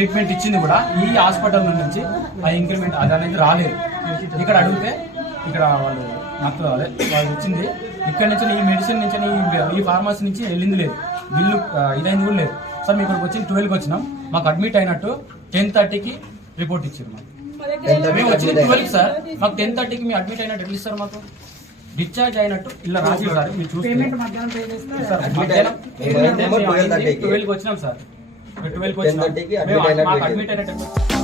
Treatment ఇచ్చింది కూడా ఈ హాస్పిటల్ నుంచి ఆ ఇంక్రిమెంట్ అది అనేది రాలేదు. ఇక్కడ అడిగితే ఇక్కడ వాళ్ళు నాకు అదే వాళ్ళు ఇచ్చింది ఇక్కడ నుంచి ఈ మెడిసిన్ నుంచి ఈ ఫార్మసీ నుంచి వెళ్ళింది లేదు, బిల్లు ఇదైంది కూడా లేదు సార్. మీకు ఇక్కడికి వచ్చి 12కి వచ్చినాం, మాకు అడ్మిట్ అయినట్టు 10:30కి రిపోర్ట్ ఇచ్చారు. మాకు మేము వచ్చింది 12కి సార్, మాకు 10:30కి మీ అడ్మిట్ అయినట్టు ఎట్లా ఇస్తారు? మాకు డిశ్చార్జ్ అయినట్టు ఇలా రాసి సార్, మీరు చూస్తే 12కి వచ్చినాం సార్, 12కి వచ్చినాం, మాకు అడ్మిట్ అయినట్టు